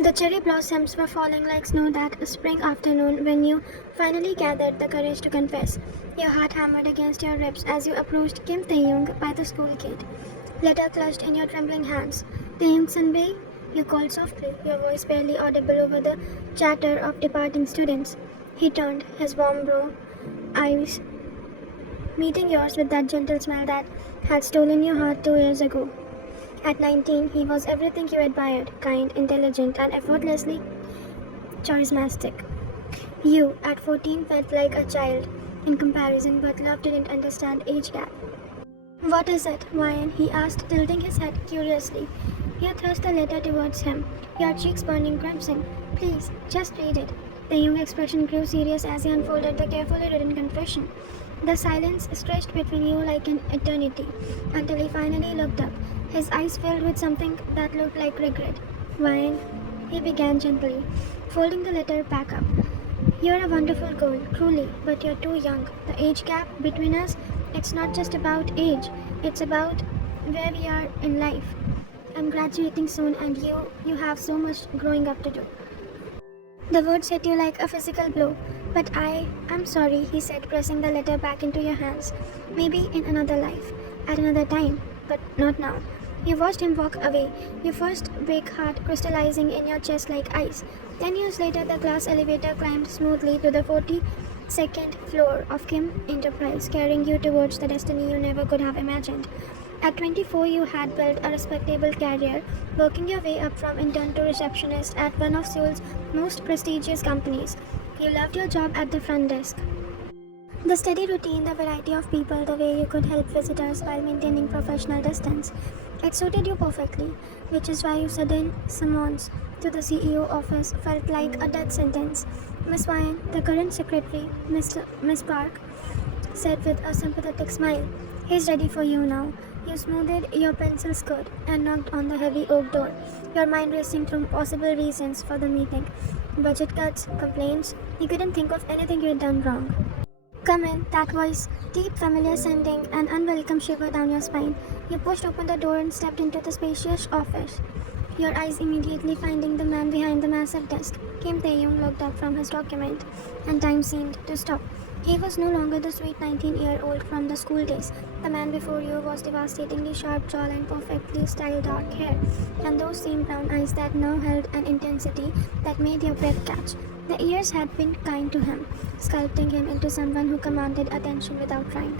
The cherry blossoms were falling like snow that spring afternoon when you finally gathered the courage to confess. Your heart hammered against your ribs as you approached Kim Tae-young by the school gate. Letter clutched in your trembling hands. Tae-young Sunbei, you called softly, your voice barely audible over the chatter of departing students. He turned, his warm brown eyes meeting yours with that gentle smile that had stolen your heart 2 years ago. At 19, he was everything you admired, kind, intelligent, and effortlessly charismatic. You, at 14, felt like a child in comparison, but love didn't understand age gap. What is it, Ryan? He asked, tilting his head curiously. You thrust the letter towards him, your cheeks burning crimson. Please, just read it. The young expression grew serious as he unfolded the carefully written confession. The silence stretched between you like an eternity, until he finally looked up, his eyes filled with something that looked like regret. Ryan, he began gently, folding the letter back up. You're a wonderful girl, truly, but you're too young. The age gap between us, it's not just about age, it's about where we are in life. I'm graduating soon and you have so much growing up to do. The words hit you like a physical blow. But I'm sorry, he said, pressing the letter back into your hands. Maybe in another life, at another time, but not now. You watched him walk away, your first big heart crystallizing in your chest like ice. 10 years later, the glass elevator climbed smoothly to the 42nd floor of Kim Enterprise, carrying you towards the destiny you never could have imagined. At 24, you had built a respectable career, working your way up from intern to receptionist at one of Seoul's most prestigious companies. You loved your job at the front desk. The steady routine, the variety of people, the way you could help visitors while maintaining professional distance. It suited you perfectly, which is why your sudden summons to the CEO office felt like a death sentence. Miss Ryan, the current secretary, Miss Park, said with a sympathetic smile. He's ready for you now. You smoothed your pencil skirt and knocked on the heavy oak door, your mind racing through possible reasons for the meeting. Budget cuts, complaints, you couldn't think of anything you'd done wrong. Come in, that voice, deep, familiar, sending an unwelcome shiver down your spine. You pushed open the door and stepped into the spacious office, your eyes immediately finding the man behind the massive desk. Kim Tae-young looked up from his document, and time seemed to stop. He was no longer the sweet 19-year-old from the school days. The man before you was devastatingly sharp jawline and perfectly styled dark hair, and those same brown eyes that now held an intensity that made your breath catch. The years had been kind to him, sculpting him into someone who commanded attention without trying.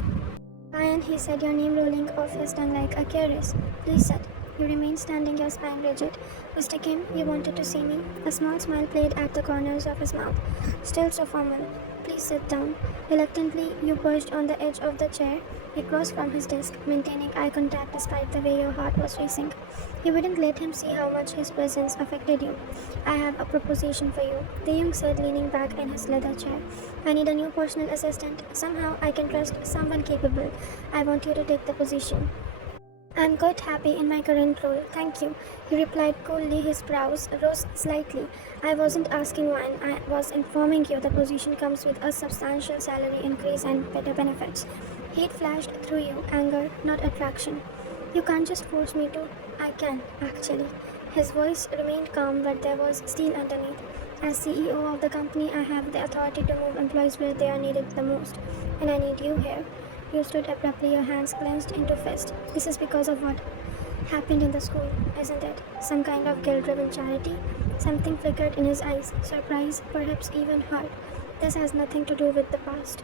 Ryan, he said, your name rolling off his tongue like a caress. Please sit. You remained standing, your spine rigid. Mr. Kim, you wanted to see me? A small smile played at the corners of his mouth. Still so formal. Please sit down. Reluctantly, you perched on the edge of the chair, across from his desk, maintaining eye contact despite the way your heart was racing. You wouldn't let him see how much his presence affected you. I have a proposition for you, the young said, leaning back in his leather chair. I need a new personal assistant. Somehow I can trust someone capable. I want you to take the position. I'm quite happy in my current role, thank you, he replied coolly, his brows rose slightly. I wasn't asking when, I was informing you the position comes with a substantial salary increase and better benefits. Heat flashed through you, anger, not attraction. You can't just force me to. I can, actually. His voice remained calm, but there was steel underneath. As CEO of the company, I have the authority to move employees where they are needed the most, and I need you here. You stood abruptly, your hands clenched into fists. This is because of what happened in the school, isn't it? Some kind of guilt-driven charity? Something flickered in his eyes. Surprise, perhaps even hurt. This has nothing to do with the past.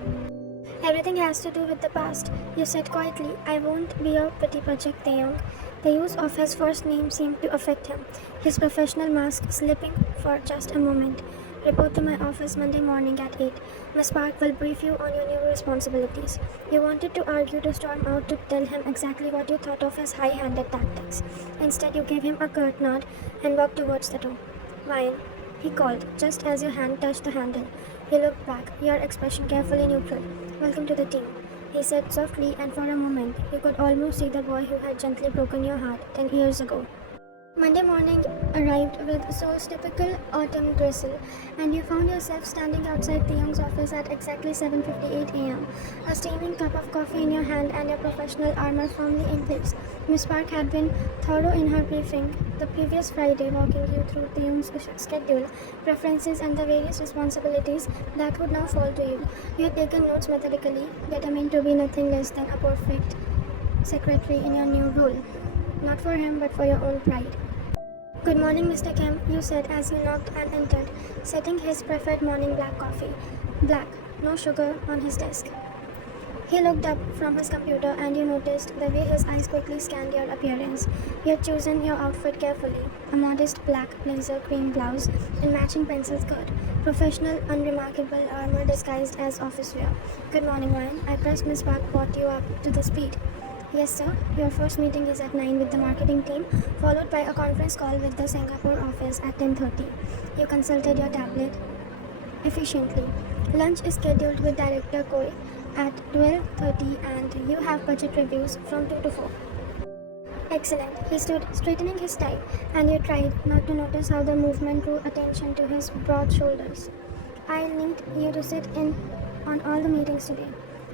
Everything has to do with the past, you said quietly. I won't be your petty project, Taeyong. The use of his first name seemed to affect him, his professional mask slipping for just a moment. Report to my office Monday morning at 8. Miss Park will brief you on your new responsibilities. You wanted to argue to storm out to tell him exactly what you thought of his high-handed tactics. Instead, you gave him a curt nod and walked towards the door. Ryan, he called, just as your hand touched the handle. You looked back, your expression carefully neutral. Welcome to the team, he said softly, and for a moment, you could almost see the boy who had gently broken your heart 10 years ago. Monday morning arrived with Seoul's typical autumn drizzle, and you found yourself standing outside the Young's office at exactly 7:58 a.m., a steaming cup of coffee in your hand and your professional armor firmly in place. Miss Park had been thorough in her briefing, the previous Friday, walking you through Taeyong's schedule, preferences, and the various responsibilities that would now fall to you. You had taken notes methodically, determined to be nothing less than a perfect secretary in your new role. Not for him, but for your own pride. Good morning, Mr. Kim, you said as you knocked and entered, setting his preferred morning black coffee. Black, no sugar, on his desk. He looked up from his computer and you noticed the way his eyes quickly scanned your appearance. You had chosen your outfit carefully, a modest black blazer cream blouse and matching pencil skirt. Professional, unremarkable armor disguised as office wear. Good morning, Ryan. I trust Miss Park brought you up to the speed. Yes, sir. Your first meeting is at 9 with the marketing team, followed by a conference call with the Singapore office at 10:30. You consulted your tablet efficiently. Lunch is scheduled with Director Koi at 12:30 and you have budget reviews from 2 to 4. Excellent. He stood straightening his tie and you tried not to notice how the movement drew attention to his broad shoulders. I'll need you to sit in on all the meetings today.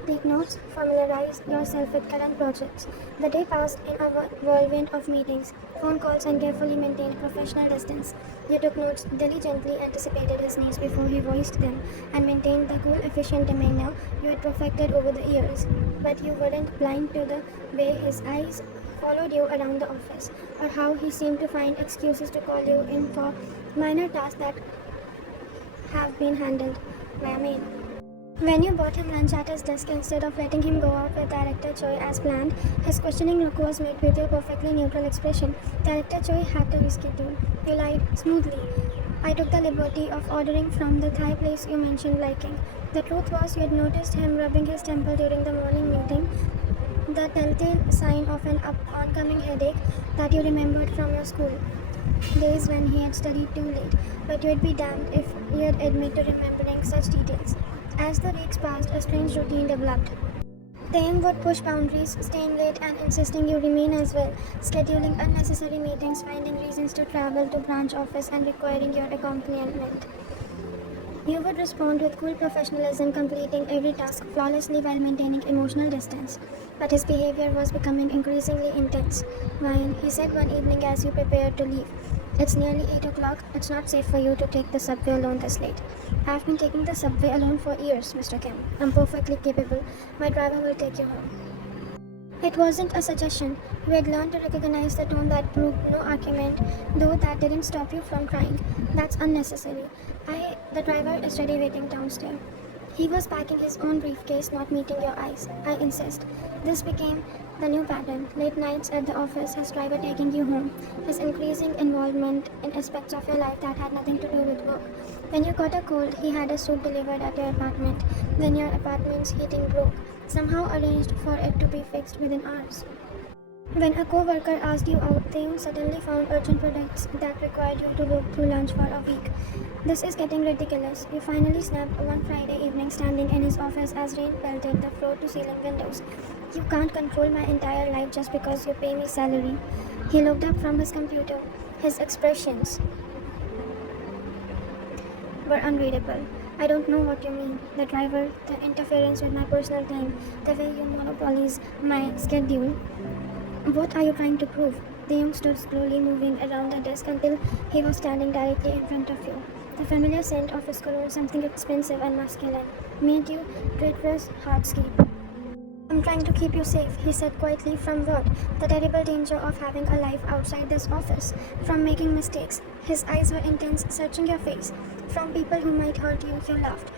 Take notes, familiarize yourself with current projects. The day passed in a whirlwind of meetings, phone calls, and carefully maintained professional distance. You took notes diligently, anticipated his needs before he voiced them, and maintained the cool, efficient demeanor you had perfected over the years. But you weren't blind to the way his eyes followed you around the office, or how he seemed to find excuses to call you in for minor tasks that have been handled by a maid. When you bought him lunch at his desk instead of letting him go out with Director Choi as planned, his questioning look was met with your perfectly neutral expression. Director Choi had to reschedule. You lied smoothly. I took the liberty of ordering from the Thai place you mentioned liking. The truth was you had noticed him rubbing his temple during the morning meeting, the telltale sign of an oncoming headache that you remembered from your school days when he had studied too late, but you'd be damned if you'd admit to remembering such details. As the weeks passed, a strange routine developed. Taeyong would push boundaries, staying late and insisting you remain as well, scheduling unnecessary meetings, finding reasons to travel to branch office and requiring your accompaniment. You would respond with cool professionalism, completing every task flawlessly while maintaining emotional distance. But his behavior was becoming increasingly intense. Ryan, he said one evening as you prepared to leave, it's nearly 8 o'clock. It's not safe for you to take the subway alone this late. I've been taking the subway alone for years, Mr. Kim. I'm perfectly capable. My driver will take you home. It wasn't a suggestion. We had learned to recognize the tone that proved no argument, though that didn't stop you from trying. That's unnecessary. The driver is ready waiting downstairs. He was packing his own briefcase, not meeting your eyes. I insist. This became the new pattern. Late nights at the office, his driver taking you home. His increasing involvement in aspects of your life that had nothing to do with work. When you got a cold, he had a suit delivered at your apartment. Then your apartment's heating broke. Somehow arranged for it to be fixed within hours. When a co-worker asked you out, Taeyong suddenly found urgent projects that required you to work through lunch for a week. This is getting ridiculous. You finally snapped one Friday evening standing in his office as rain pelted the floor-to-ceiling windows. You can't control my entire life just because you pay me salary. He looked up from his computer. His expressions were unreadable. I don't know what you mean. The driver, the interference with my personal time, the way you monopolize my schedule. What are you trying to prove? Taeyong stood slowly moving around the desk until he was standing directly in front of you. The familiar scent of his cologne, something expensive and masculine, made you traitorous heart skip. I'm trying to keep you safe, he said quietly. From what? The terrible danger of having a life outside this office. From making mistakes. His eyes were intense, searching your face. From people who might hurt you, you laughed.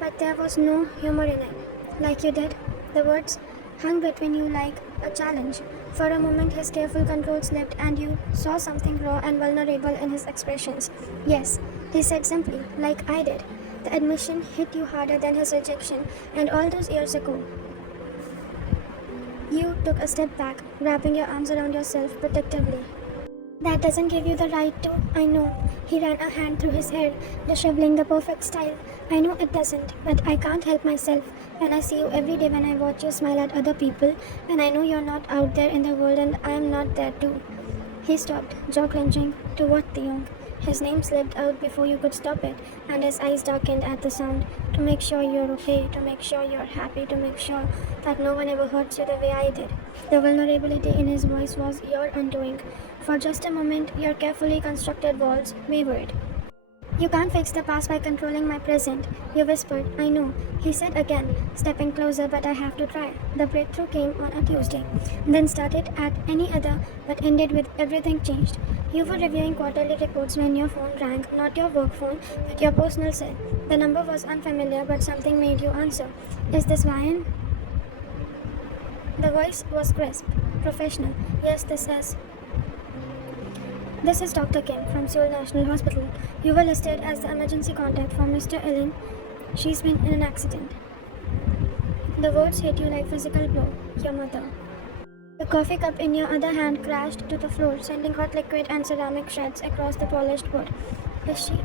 But there was no humor in it. Like you did. The words hung between you like a challenge. For a moment his careful control slipped and you saw something raw and vulnerable in his expressions. Yes, he said simply, like I did. The admission hit you harder than his rejection, and all those years ago. You took a step back, wrapping your arms around yourself protectively. That doesn't give you the right to. I know. He ran a hand through his hair, disheveling the perfect style. I know it doesn't, but I can't help myself. When I see you every day, when I watch you smile at other people, and I know you're not out there in the world and I'm not there too. He stopped, jaw clenching. To what, Taeyong? His name slipped out before you could stop it, and his eyes darkened at the sound. To make sure you're okay, to make sure you're happy, to make sure that no one ever hurts you the way I did. The vulnerability in his voice was your undoing. For just a moment, your carefully constructed walls wavered. You can't fix the past by controlling my present, you whispered. I know, he said again, stepping closer, but I have to try. The breakthrough came on a Tuesday, then started at any other, but ended with everything changed. You were reviewing quarterly reports when your phone rang, not your work phone, but your personal cell. The number was unfamiliar, but something made you answer. Is this Ryan? The voice was crisp, professional. Yes, this is. This is Dr. Kim from Seoul National Hospital. You were listed as the emergency contact for Mr. Ellen. She's been in an accident. The words hit you like physical blow. Your mother. The coffee cup in your other hand crashed to the floor, sending hot liquid and ceramic shreds across the polished wood. Is she?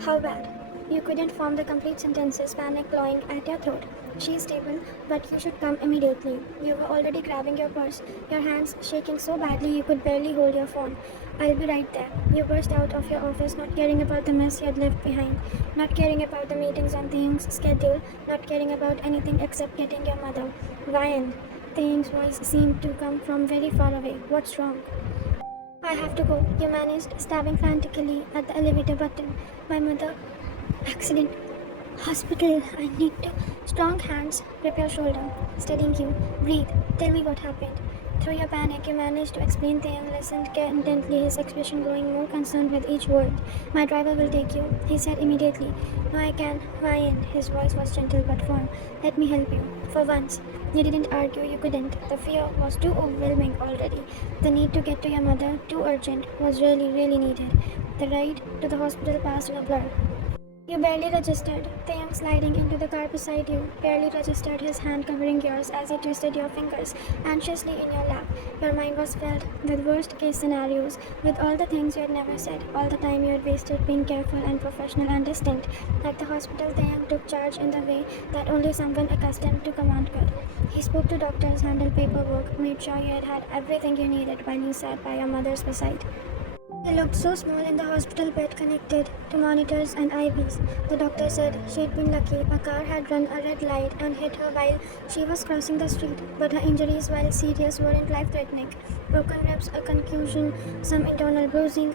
How bad? You couldn't form the complete sentences, panic clawing at your throat. She's stable, but you should come immediately. You were already grabbing your purse, your hands shaking so badly you could barely hold your phone. I'll be right there. You burst out of your office, not caring about the mess you had left behind, not caring about the meetings on Taeyong's schedule, not caring about anything except getting your mother. Ryan. Taeyong's voice seemed to come from very far away. What's wrong? I have to go, you managed, stabbing frantically at the elevator button. My mother. Accident. Hospital. I need to. Strong hands grip your shoulder, steadying you. Breathe. Tell me what happened. Through your panic, you managed to explain. Taeyong listened intently, his expression growing more concerned with each word. My driver will take you, he said immediately. No, I can. Ryan. His voice was gentle but firm. Let me help you. For once. You didn't argue, you couldn't. The fear was too overwhelming already. The need to get to your mother, too urgent, was really needed. The ride to the hospital passed in a blur. You barely registered, Taeyong sliding into the car beside you, barely registered, his hand covering yours as he twisted your fingers anxiously in your lap. Your mind was filled with worst-case scenarios, with all the things you had never said, all the time you had wasted being careful and professional and distant. At the hospital, Taeyong took charge in the way that only someone accustomed to command could. He spoke to doctors, handled paperwork, made sure you had had everything you needed while you sat by your mother's beside. He looked so small in the hospital bed connected to monitors and IVs. The doctor said she'd been lucky. A car had run a red light and hit her while she was crossing the street, but her injuries, while serious, weren't life-threatening. Broken ribs, a concussion, some internal bruising.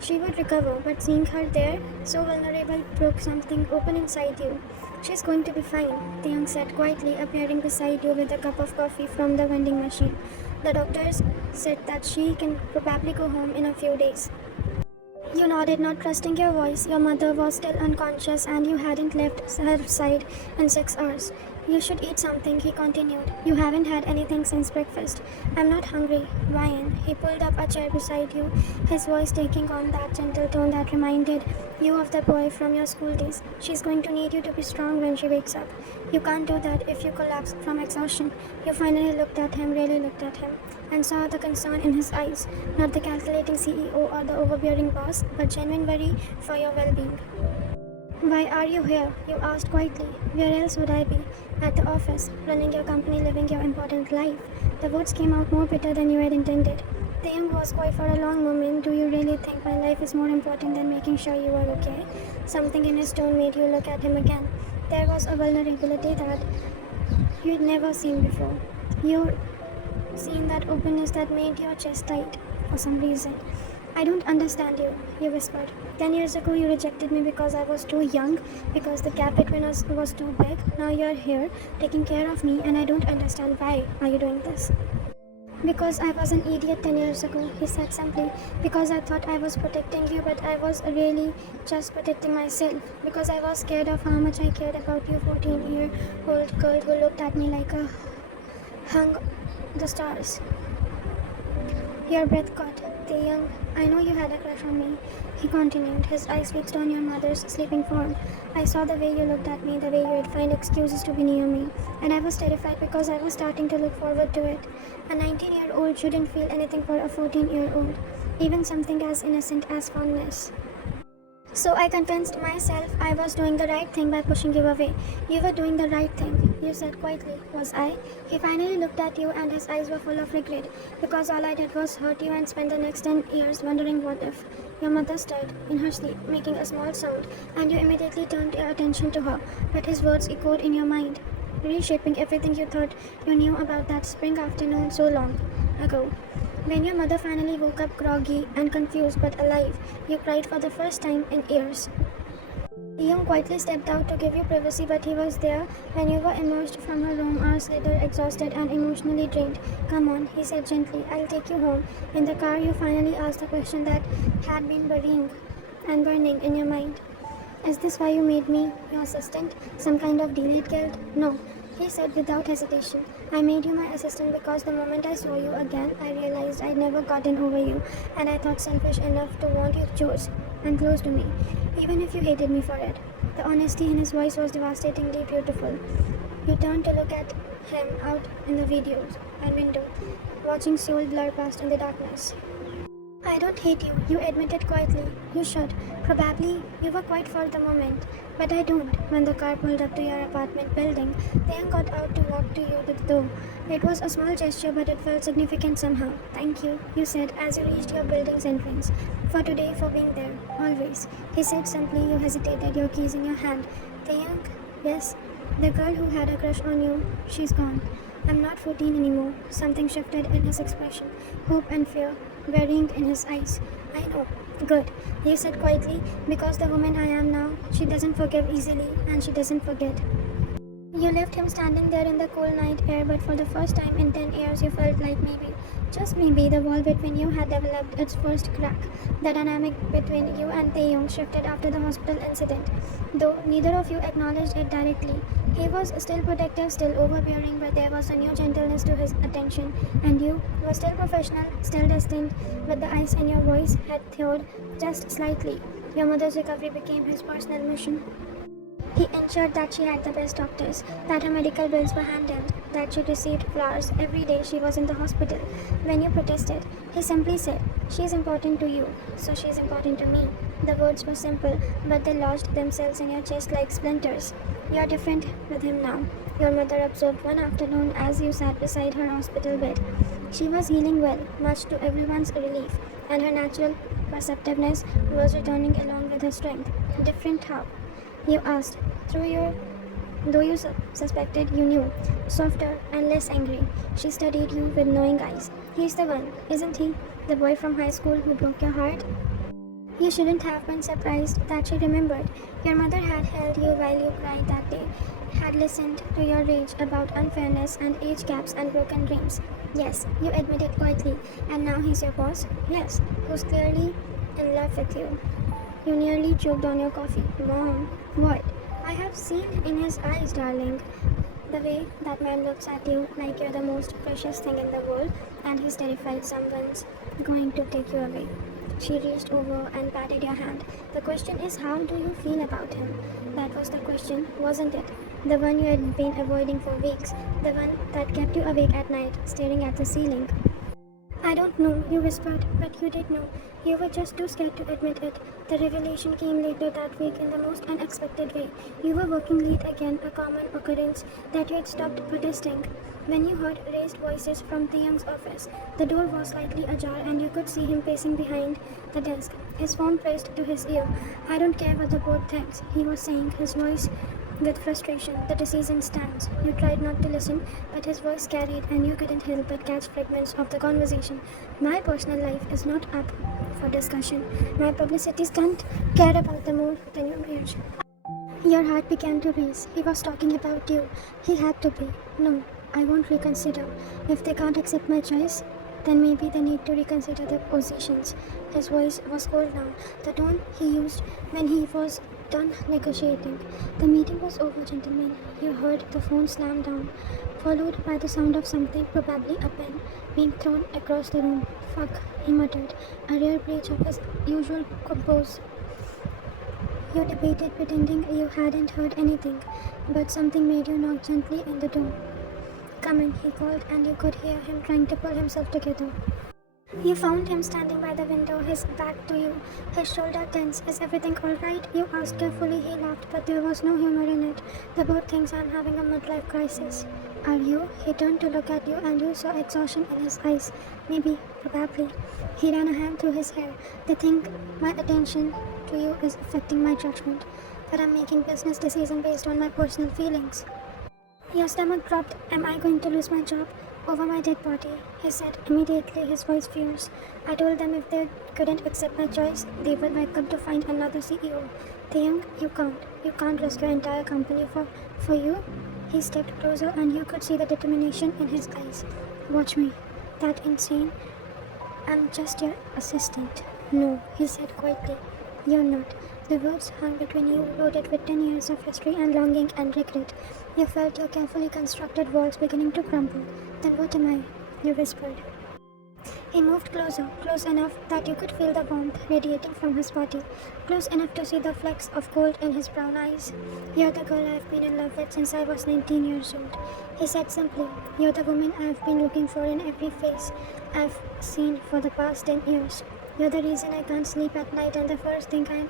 She would recover, but seeing her there, so vulnerable, broke something open inside you. She's going to be fine, Taeyong said quietly, appearing beside you with a cup of coffee from the vending machine. The doctors said that she can probably go home in a few days. You nodded, not trusting your voice. Your mother was still unconscious and you hadn't left her side in 6 hours. You should eat something, he continued. You haven't had anything since breakfast. I'm not hungry, Ryan. He pulled up a chair beside you, his voice taking on that gentle tone that reminded you of the boy from your school days. She's going to need you to be strong when she wakes up. You can't do that if you collapse from exhaustion. You finally looked at him, really looked at him, and saw the concern in his eyes. Not the calculating CEO or the overbearing boss, but genuine worry for your well-being. Why are you here? You asked quietly. Where else would I be? At the office, running your company, living your important life. The words came out more bitter than you had intended. Taeyong was quiet for a long moment. Do you really think my life is more important than making sure you are okay? Something in his tone made you look at him again. There was a vulnerability that you'd never seen before. You'd seen that openness that made your chest tight for some reason. I don't understand you, you whispered. 10 years ago you rejected me because I was too young, because the gap between us was too big. Now you're here, taking care of me, and I don't understand why are you doing this. Because I was an idiot 10 years ago, he said simply. Because I thought I was protecting you, but I was really just protecting myself. Because I was scared of how much I cared about you, 14-year-old girl who looked at me like a hung the stars. Your breath caught. Taeyong, I know you had a crush on me, he continued, his eyes fixed on your mother's sleeping form. I saw the way you looked at me, the way you would find excuses to be near me, and I was terrified because I was starting to look forward to it. A 19-year-old shouldn't feel anything for a 14-year-old, even something as innocent as fondness. So I convinced myself I was doing the right thing by pushing you away. You were doing the right thing, you said quietly. Was I? He finally looked at you and his eyes were full of regret, because all I did was hurt you and spend the next 10 years wondering what if. Your mother stirred in her sleep, making a small sound, and you immediately turned your attention to her, but his words echoed in your mind, reshaping everything you thought you knew about that spring afternoon so long ago. When your mother finally woke up groggy and confused but alive, you cried for the first time in years. Young quietly stepped out to give you privacy, but he was there when you were emerged from her room hours later, exhausted and emotionally drained. Come on, he said gently, I'll take you home. In the car, you finally asked the question that had been burying and burning in your mind. Is this why you made me your assistant? Some kind of delayed guilt? No, he said without hesitation. I made you my assistant because the moment I saw you again, I realized I'd never gotten over you, and I thought selfish enough to want you close to me, even if you hated me for it. The honesty in his voice was devastatingly beautiful. You turned to look at him out in the window, watching Seoul blur past in the darkness. I don't hate you, you admitted quietly. You should. Probably you were quiet for the moment. But I don't. When the car pulled up to your apartment building, Taeyang got out to walk to you to the door. It was a small gesture, but it felt significant somehow. Thank you said as you reached your building's entrance. For today, for being there. Always. He said simply. You hesitated, your keys in your hand. Taeyang? Yes. The girl who had a crush on you, she's gone. I'm not 14 anymore. Something shifted in his expression. Hope and fear varying in his eyes. I know. Good, he said quietly, because the woman I am now, she doesn't forgive easily and she doesn't forget. You left him standing there in the cool night air, but for the first time in 10 years you felt like maybe, just maybe, the wall between you had developed its first crack. The dynamic between you and Taeyong shifted after the hospital incident, though neither of you acknowledged it directly. He was still protective, still overbearing, but there was a new gentleness to his attention, and you were still professional, still distant, but the ice in your voice had thawed just slightly. Your mother's recovery became his personal mission. He ensured that she had the best doctors, that her medical bills were handled, that she received flowers every day she was in the hospital. When you protested, he simply said, she is important to you, so she is important to me. The words were simple, but they lodged themselves in your chest like splinters. You are different with him now, your mother observed one afternoon as you sat beside her hospital bed. She was healing well, much to everyone's relief, and her natural perceptiveness was returning along with her strength. Different how? You asked, though you suspected you knew. Softer and less angry, she studied you with knowing eyes. He's the one, isn't he? The boy from high school who broke your heart? You shouldn't have been surprised that she remembered. Your mother had held you while you cried that day, had listened to your rage about unfairness and age gaps and broken dreams. Yes, you admitted quietly, and now he's your boss? Yes, who's clearly in love with you. You nearly choked on your coffee. Mom, what? I have seen in his eyes, darling. The way that man looks at you like you're the most precious thing in the world and he's terrified someone's going to take you away. She reached over and patted your hand. The question is, how do you feel about him? That was the question, wasn't it? The one you had been avoiding for weeks. The one that kept you awake at night, staring at the ceiling. I don't know, you whispered, but you did know. You were just too scared to admit it. The revelation came later that week in the most unexpected way. You were working late again, a common occurrence that you had stopped protesting. When you heard raised voices from Taeyang's office, the door was slightly ajar and you could see him pacing behind the desk, his phone pressed to his ear. I don't care what the board thinks, he was saying, his voice with frustration. The decision stands. You tried not to listen, but his voice carried and you couldn't help but catch fragments of the conversation. My personal life is not up for discussion. My publicity stunt cared about the more than your marriage. Your heart began to race. He was talking about you. He had to be. No, I won't reconsider. If they can't accept my choice, then maybe they need to reconsider their positions. His voice was cold now, the tone he used when he was done negotiating. The meeting was over, gentlemen. You heard the phone slam down, followed by the sound of something, probably a pen, being thrown across the room. Fuck, he muttered, a rare breach of his usual compose. You debated, pretending you hadn't heard anything, but something made you knock gently on the door. Come in, he called, and you could hear him trying to pull himself together. You found him standing by the window, his back to you, his shoulder tense. Is everything all right? You asked carefully. He laughed, but there was no humor in it. The board thinks I'm having a midlife crisis. Are you? He turned to look at you and you saw exhaustion in his eyes. Maybe, probably. He ran a hand through his hair. They think my attention to you is affecting my judgment, that I'm making business decisions based on my personal feelings. Your stomach dropped. Am I going to lose my job? Over my dead body, he said, immediately his voice fierce. I told them if they couldn't accept my choice, they would wake up to find another CEO. Taeyong, you can't. You can't risk your entire company for you. He stepped closer and you could see the determination in his eyes. Watch me. That insane. I'm just your assistant. No, he said quietly. You're not. The words hung between you, loaded with 10 years of history and longing and regret. You felt your carefully constructed walls beginning to crumble. Then what am I? You whispered. He moved closer, close enough that you could feel the warmth radiating from his body, close enough to see the flecks of gold in his brown eyes. You're the girl I've been in love with since I was 19 years old. He said simply, you're the woman I've been looking for in every face I've seen for the past 10 years. You're the reason I can't sleep at night and the first thing I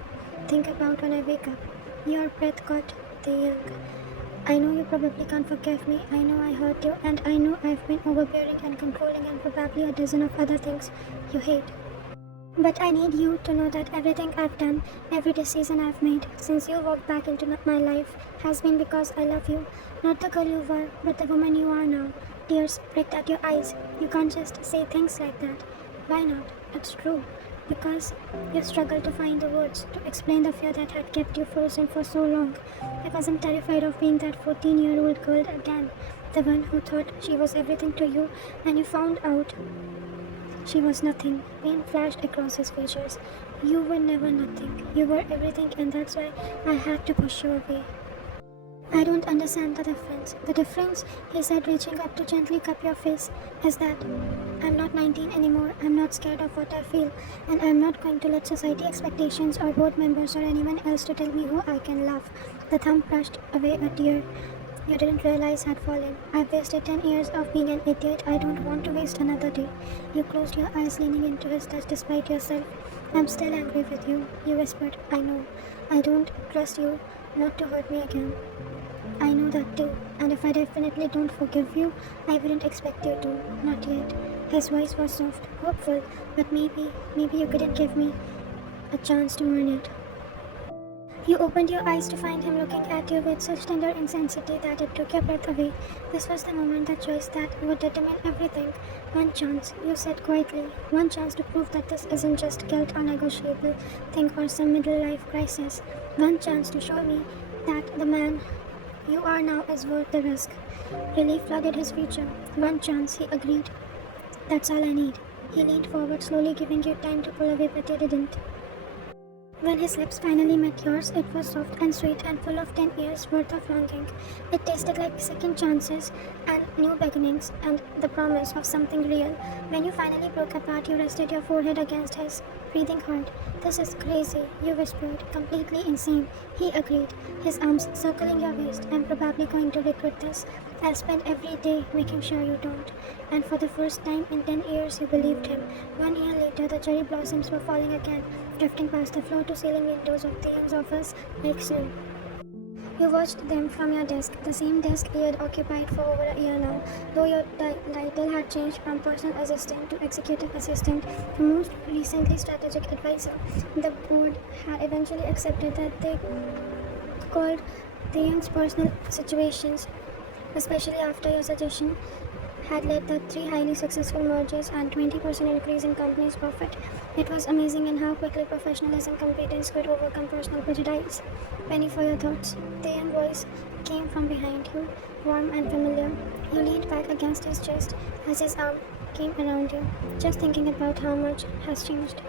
think about when I wake up. Your breath got young. I know you probably can't forgive me. I know I hurt you, and I know I've been overbearing and controlling and probably a dozen of other things you hate. But I need you to know that everything I've done, every decision I've made since you walked back into my life has been because I love you. Not the girl you were, but the woman you are now. Tears pricked at your eyes. You can't just say things like that. Why not? It's true. Because you struggled to find the words to explain the fear that had kept you frozen for so long. Because I'm terrified of being that 14-year-old girl again, the one who thought she was everything to you, and you found out she was nothing. Pain flashed across his features. You were never nothing. You were everything, and that's why I had to push you away. I don't understand the difference. The difference, he said, reaching up to gently cup your face, is that I'm not 19 anymore. I'm not scared of what I feel, and I'm not going to let society expectations or board members or anyone else to tell me who I can love. The thumb brushed away a tear you didn't realize had fallen. I've wasted 10 years of being an idiot. I don't want to waste another day. You closed your eyes, leaning into his touch despite yourself. I'm still angry with you, you whispered. I know. I don't trust you not to hurt me again. I know that too, and if I definitely don't forgive you, I wouldn't expect you to. Not yet. His voice was soft, hopeful, but maybe you couldn't give me a chance to earn it. You opened your eyes to find him looking at you with such tender intensity that it took your breath away. This was the moment, the choice that would determine everything. One chance, you said quietly. One chance to prove that this isn't just guilt or negotiable thing or some middle life crisis. One chance to show me that the man you are now is worth the risk. Relief flooded his future. One chance, he agreed. That's all I need. He leaned forward, slowly giving you time to pull away, but you didn't. When his lips finally met yours, it was soft and sweet and full of 10 years worth of longing. It tasted like second chances and new beginnings and the promise of something real. When you finally broke apart, you rested your forehead against his, breathing hard. This is crazy, you whispered. Completely insane. He agreed, his arms circling your waist. I'm probably going to regret this. I'll spend every day making sure you don't. And for the first time in 10 years, you believed him. 1 year later, the cherry blossoms were falling again, drifting past the floor-to-ceiling windows of Taeyong's office like snow. You watched them from your desk, the same desk you had occupied for over a year now, though your title had changed from personal assistant to executive assistant, to most recently strategic advisor. The board had eventually accepted that they called Taeyong's personal situations, especially after your suggestion had led to 3 highly successful mergers and 20% increase in company's profit. It was amazing in how quickly professionalism competence could overcome personal prejudice. Penny for your thoughts. Taeyong's voice came from behind you, warm and familiar. You leaned back against his chest as his arm came around you, just thinking about how much has changed.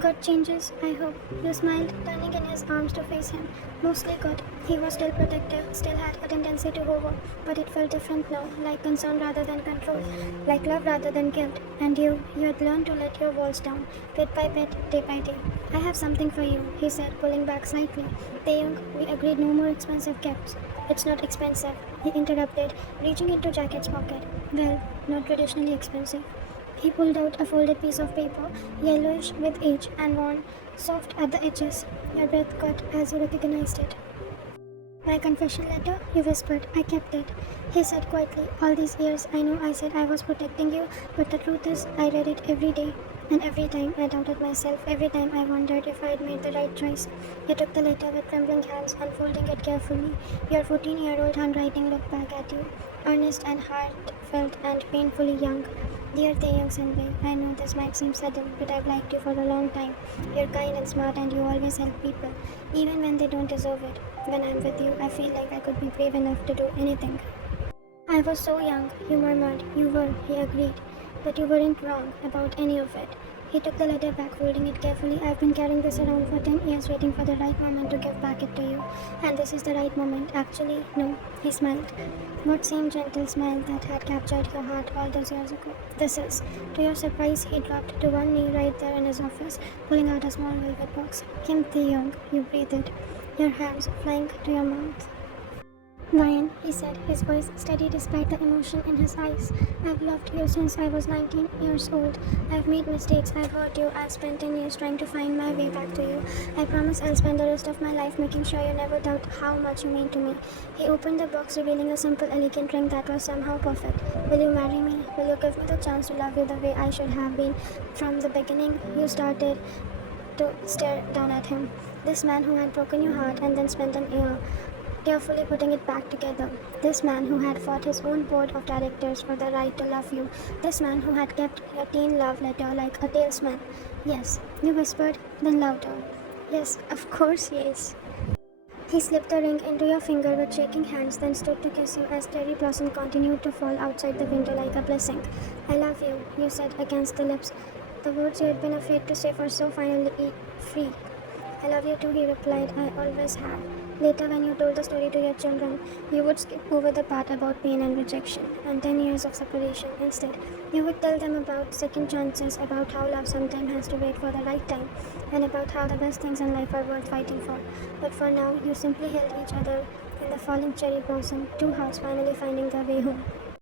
Good changes, I hope. You smiled, turning in his arms to face him. Mostly good. He was still protective, still had a tendency to hover, but it felt different now, like concern rather than control, like love rather than guilt. And you had learned to let your walls down, bit by bit, day by day. I have something for you, he said, pulling back slightly. Taeyong, we agreed no more expensive gifts. It's not expensive, he interrupted, reaching into jacket's pocket. Well, not traditionally expensive. He pulled out a folded piece of paper, yellowish with age and worn, soft at the edges. Your breath caught as you recognized it. My confession letter? You whispered. I kept it. He said quietly, all these years I know I said I was protecting you, but the truth is I read it every day. And every time I doubted myself, every time I wondered if I had made the right choice. You took the letter with trembling hands, unfolding it carefully. Your 14-year-old handwriting looked back at you, earnest and heartfelt and painfully young. Dear Taeyang Senbei, I know this might seem sudden, but I've liked you for a long time. You're kind and smart and you always help people, even when they don't deserve it. When I'm with you, I feel like I could be brave enough to do anything. I was so young, you murmured. You were, he agreed. But you weren't wrong about any of it. He took the letter back, folding it carefully. I've been carrying this around for 10 years, waiting for the right moment to give back it to you. And this is the right moment. Actually, no. He smiled. What same gentle smile that had captured your heart all those years ago. This is. To your surprise, he dropped to one knee right there in his office, pulling out a small velvet box. Kim Tae-young, you breathed. Your hands flying to your mouth. Ryan, he said, his voice steady despite the emotion in his eyes. I've loved you since I was 19 years old. I've made mistakes, I've hurt you, I've spent 10 years trying to find my way back to you. I promise I'll spend the rest of my life making sure you never doubt how much you mean to me. He opened the box, revealing a simple, elegant ring that was somehow perfect. Will you marry me? Will you give me the chance to love you the way I should have been from the beginning? You started to stare down at him. This man who had broken your heart and then spent an year carefully putting it back together. This man who had fought his own board of directors for the right to love you. This man who had kept your teen love letter like a talisman. Yes, you whispered, then louder. Yes, of course, yes. He slipped the ring into your finger with shaking hands, then stood to kiss you as cherry blossom continued to fall outside the window like a blessing. I love you, you said against the lips. The words you had been afraid to say were so finally free. I love you too, he replied. I always have. Later, when you told the story to your children, you would skip over the part about pain and rejection and 10 years of separation. Instead, you would tell them about second chances, about how love sometimes has to wait for the right time, and about how the best things in life are worth fighting for. But for now, you simply held each other in the falling cherry blossom, two hearts finally finding their way home.